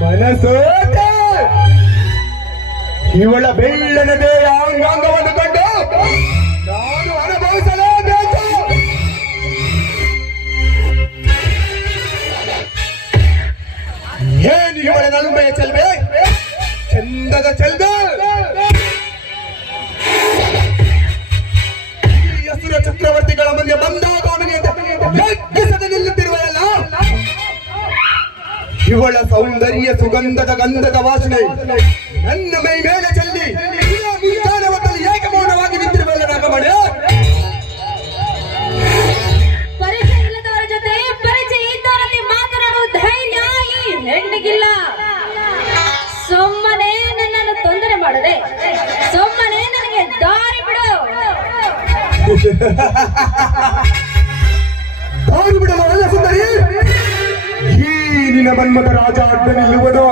ಮನಸೋತ ಇವಳ ಬೆಳ್ಳನದೇ ಅಂಗಾಂಗವನ್ನು ಕಂಡು ನಾನು ಅನುಭವಿಸಲೇಬೇಕು. ಏನು ಇವಳ ನಲ್ಮೆಯ ಚೆಲ್ವೆ, ಚಂದದ ಚೆಲ್ದ ಹಸುರ ಚಕ್ರವರ್ತಿಗಳ ಮುಂದೆ ಬಂದಾಗ ಅವನಿಗೆ ಲಗ್ಗಿಸದೆ ನಿಲ್ಲುತ್ತಿರುವಲ್ಲ. ಇವಳ ಸೌಂದರ್ಯ ಸುಗಂಧದ ಗಂಧದ ವಾಸನೆ ನನ್ನ ಮೈ ಮೇಲೆ ಚೆಲ್ಲಿ ಮುಂಜಾನವತ್ತಲ್ಲಿ ಏಕೆ ಮೌನವಾಗಿ ನಿಂತಿರುವಲ್ಲ ನಾಗಮಣ. ಪರಿಚಯ ಇಲ್ಲದವರ ಜೊತೆ ಪರಿಚಯ ಇದ್ದವರಲ್ಲಿ ಮಾತನಾಡುವ ಧೈರ್ಯ ಈ ಹೆಣ್ಣಿಗಿಲ್ಲ. ಸುಮ್ಮನೆ ನನ್ನನ್ನು ತೊಂದರೆ ಮಾಡದೆ ಸುಮ್ಮನೆ ನನಗೆ ದಾರಿ ಬಿಡು. ದಾರಿ ಬಿಡಲು ಅಲ್ಲ ಸುಂದರಿ, ಈ ನಿನ್ನ ಮನ್ಮಥ ರಾಜ ಅಡ್ಡ ನಿಲ್ಲುವುದು.